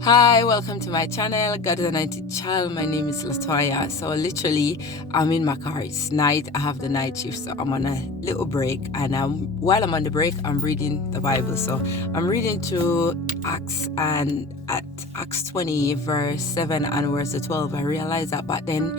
Hi, welcome to my channel, God Anointed Child. My name is Latoya. So literally, I'm in my car. It's night. I have the night shift, so I'm on a little break. And while I'm on the break, I'm reading the Bible. So I'm reading through Acts, and at Acts 20, verse 7 and verse 12, I realized that back then,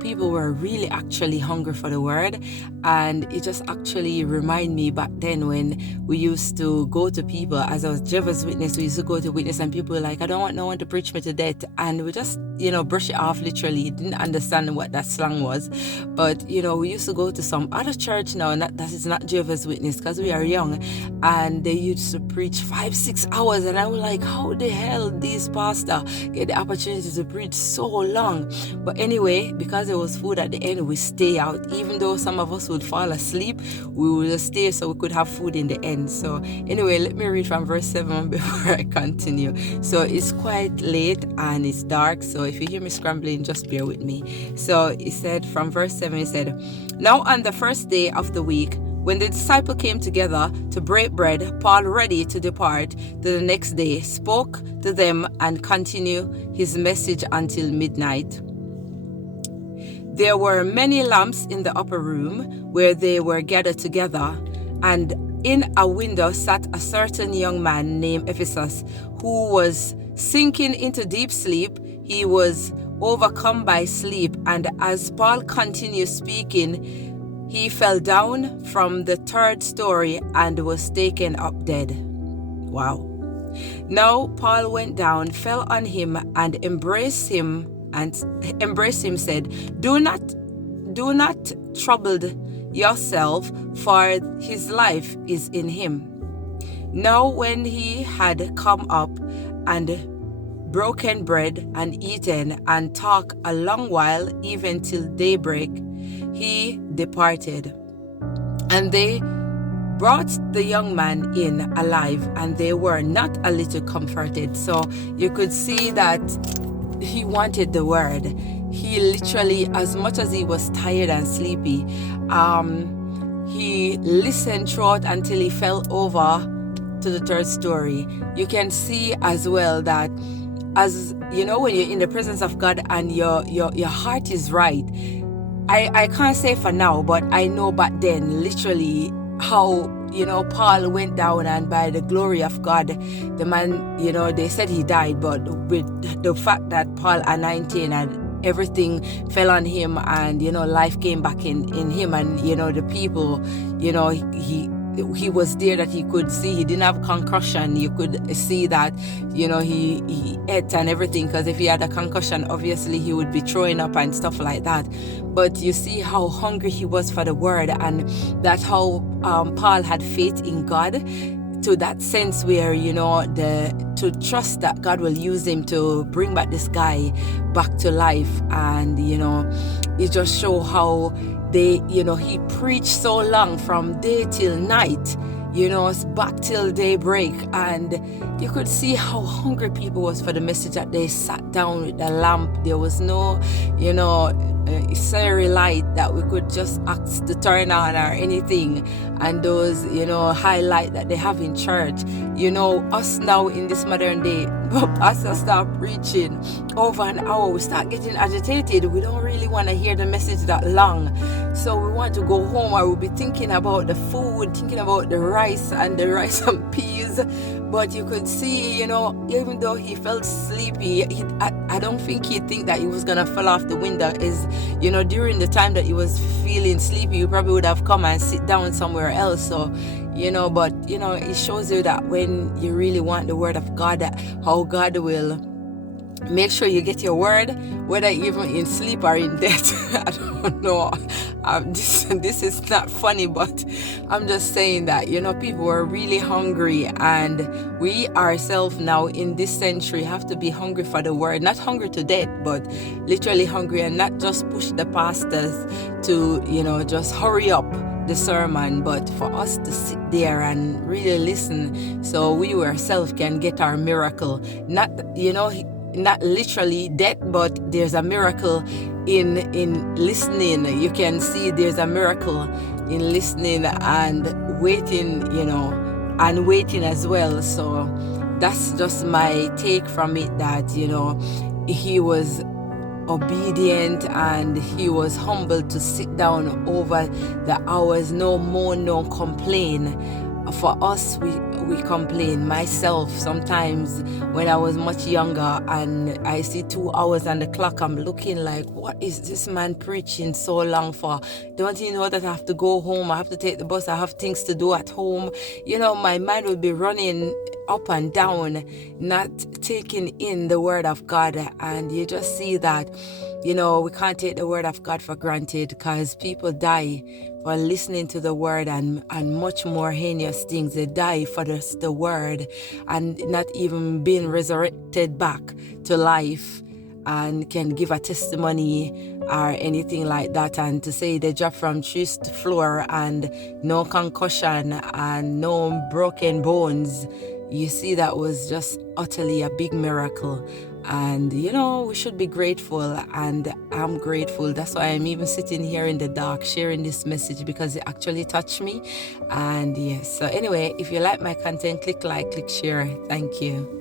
people were really actually hungry for the word. And it just actually reminded me back then when we used to go to people, as I was Jehovah's Witness, we used to go to witness and people were like, I don't want no one to preach me to death. And we just, brush it off literally. Didn't understand what that slang was. But, we used to go to some other church now, and that is not Jehovah's Witness because we are young. And they used to preach 5-6 hours. And I was like, how the hell these pastors get the opportunity to preach so long? But anyway, because there was food at the end, we stay out. Even though some of us would fall asleep, we would stay so we could have food in the end. So anyway, let me read from verse 7 before I continue. So it's quite late and it's dark, so if you hear me scrambling, just bear with me. So it said from verse 7, it said, now on the first day of the week, when the disciples came together to break bread, Paul, ready to depart to the next day, spoke to them and continued his message until midnight. There were many lamps in the upper room where they were gathered together, and in a window sat a certain young man named Ephesus, who was sinking into deep sleep. He was overcome by sleep, and as Paul continued speaking, he fell down from the third story and was taken up dead. Wow. Now Paul went down, fell on him, and embraced him, said, Do not trouble yourself, for his life is in him. Now when he had come up and broken bread and eaten and talked a long while, even till daybreak, he departed. And they brought the young man in alive, and they were not a little comforted. So you could see that he wanted the word. He literally, as much as he was tired and sleepy, he listened throughout until he fell over to the third story. You can see as well that, as when you're in the presence of God and your heart is right. I can't say for now, but I know back then literally how Paul went down, and by the glory of God, the man, they said he died, but with the fact that Paul anointed and everything fell on him, and life came back in him, and the people, he was there that he could see. He didn't have concussion. You could see that he ate and everything, because if he had a concussion, obviously he would be throwing up and stuff like that. But you see how hungry he was for the word, and that's how Paul had faith in God, to that sense where to trust that God will use him to bring back this guy back to life. And it just show how he preached so long, from day till night, back till daybreak, and you could see how hungry people was for the message, that they sat down with the lamp. There was no Siri light that we could just ask to turn on or anything, and those highlight that they have in church. Us now in this modern day, pastor start preaching over an hour, we start getting agitated. We don't really want to hear the message that long, so we want to go home, or we'll be thinking about the food, thinking about the rice and peas. But you could see, even though he felt sleepy, I don't think he'd think that he was gonna fall off the window. During the time that he was feeling sleepy, he probably would have come and sit down somewhere else. So, but it shows you that when you really want the word of God, how God will make sure you get your word, whether even in sleep or in death. I don't know. This is not funny, but I'm just saying that, people are really hungry, and we ourselves now in this century have to be hungry for the word. Not hungry to death, but literally hungry, and not just push the pastors to, just hurry up the sermon, but for us to sit there and really listen, so we ourselves can get our miracle. Not literally death, but there's a miracle in listening. You can see there's a miracle in listening and waiting, and waiting as well. So that's just my take from it, that he was obedient and he was humble to sit down over the hours, no moan, no complain. For us, we complain. Myself, sometimes when I was much younger and I see 2 hours on the clock, I'm looking like, what is this man preaching so long for? Don't you know that I have to go home? I have to take the bus. I have things to do at home. My mind will be running up and down, not taking in the word of God. And you just see that, we can't take the word of God for granted, because people die for listening to the word and much more heinous things. They die for the word and not even being resurrected back to life and can give a testimony or anything like that. And to say they drop from trees to floor and no concussion and no broken bones, you see, that was just utterly a big miracle. And we should be grateful, and I'm grateful. That's why I'm even sitting here in the dark sharing this message, because it actually touched me. And yes, so anyway, if you like my content, click like, click share. Thank you.